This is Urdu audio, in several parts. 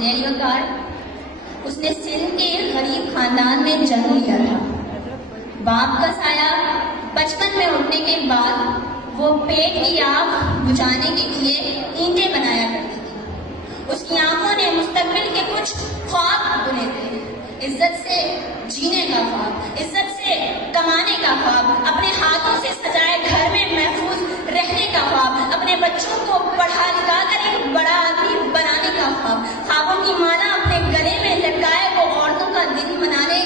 ریڈیو کار اس نے سندھ کے غریب خاندان میں جنم لیا تھا. باپ کا سایہ بچپن میں اٹھنے کے بعد وہ پیٹ کی آگ بجھانے کے لیے اینٹیں بنایا کرتی تھی. اس کی آنکھوں نے مستقبل کے کچھ خواب بنے تھے. عزت سے جینے کا خواب, عزت سے کمانے کا خواب, اپنے ہاتھوں سے سجائے گھر میں محفوظ رہنے کا خواب, اپنے بچوں کو پڑھا لکھا کر ایک بڑا آدمی بنانے کا خواب. خوابوں کی مالا اپنے گلے میں لٹکائے وہ عورتوں کا دن منانے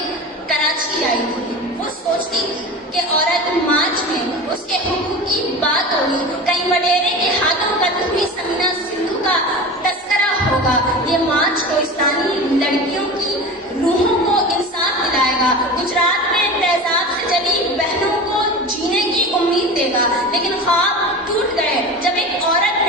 کراچی آئی تھی. وہ سوچتی کہ عورت مارچ میں اس کے حقوق کی بات ہوگی, کہیں وڈیرے کے ہاتھوں کا تمہیں سمینا سندھو کا تذکرہ ہوگا. یہ مارچ کوہستانی لڑکیوں کی روحوں کو انصاف دلائے گا, گجرات میں تیزاب سے جلی بہنوں کو جینے کی امید دے گا. لیکن خواب ٹوٹ گئے جب ایک عورت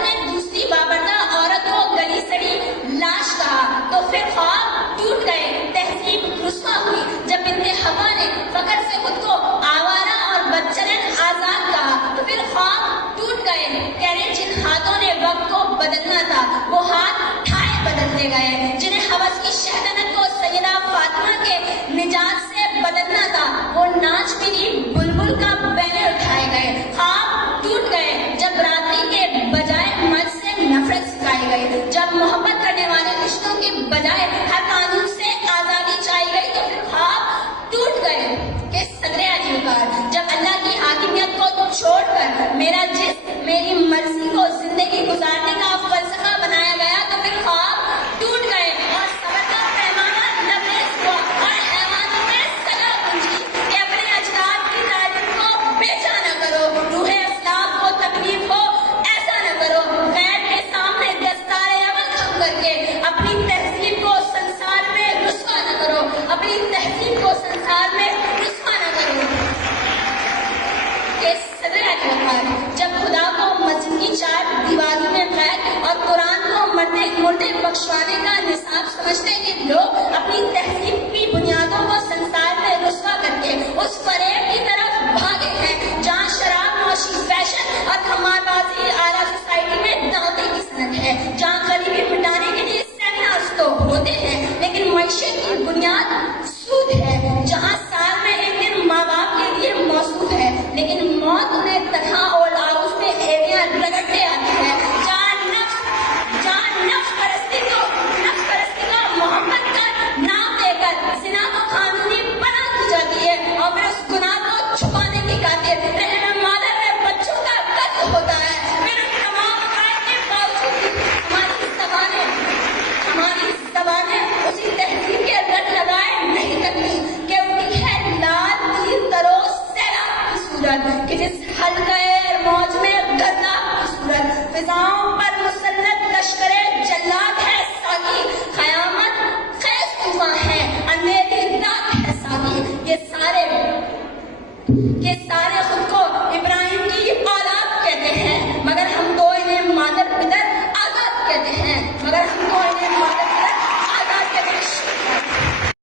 نے دوسری بابردہ عورت کو گلی سڑی لاش کہا تو پھر خواب ٹوٹ گئے. تہذیب رسوا ہوئی جب بنت حوا نے فخر سے خود کو آوارہ اور بدچلن آزاد کہا تو پھر خواب ٹوٹ گئے. کہنے جن ہاتھوں نے وقت کو بدلنا تھا وہ ہاتھ ٹھائے بدلتے گئے, جنہیں حوث کی شہادت کو سیدہ فاطمہ کے نجات سے بدلنا تھا وہ ناچ میری بلبل کا بینے اٹھائے گئے. خواب ٹوٹ گئے جب برادری کے بجائے مرد سے نفرت سکھائی گئی, جب محبت کرنے والے رشتوں کے بجائے ہر قانون سے آزادی چاہی گئی تو پھر خواب ٹوٹ گئے. کہ صدر علی وقار جب اللہ کی حاکمیت کو چھوڑ کر میرا جسم میری مرضی کو زندگی گزارنے کا فلسفہ بنایا گیا تو پھر خواب ٹوٹ گئے اور صبر کا پیمانہ لبریز ہوا اور حیوانوں میں صدا گونجی کہ اپنے اجداد کی تعلیم کو بیچا نہ کرو, روح اسلام کو تکلیف ہو ایسا نہ کرو. غیر کے سامنے دستار عمل کھم کر کے اپنی تہذیب کو سنسار میں رسوا نہ کرو, اپنی تہذیب کو سنسار میں رسوا نہ کرو. کہ صدر علی وقار جب خدا کو مسجد کی چار دیواری میں قید اور قرآن کو مردے بخشوانے کا نصاب سمجھتے کہ لوگ اپنی تہذیب کی بنیادوں کو سنسار میں رسوا کر کے اس فریب کی طرف بھاگے ہیں جہاں شراب نوشی فیشن اور خمار بازی اعلیٰ سوسائٹی میں دعوتی کی صنعت ہے, جہاں غریبی مٹانے کے لیے سیمینارز تو ہوتے ہیں لیکن معیشت کی بنیاد سود ہے, جہاں سال میں ایک دن ماں باپ کے لیے موصول ہے لیکن موت انہیں تنہا اور آؤس میں ایڑیاں رگڑتے آتی ہے, جہاں نفس پرستی کو محبت کا نام دے کر زنا کو قانونی بنا دی جاتی ہے اور پھر اس گناہ کو چھپانے کی خاطر رحم مادر میں بچوں کا قتل ہوتا ہے. پھر ان تمام عقائد کے باوجود ہماری زبانیں اسی تہذیب کے رٹ لگائے نہیں کرتی کہ اٹھی ہے لال تیر تروس سیلاب کی صورت کہ جس حلقۂ موج میں گرداب کی صورت فضاؤں پر مسلط لشکرے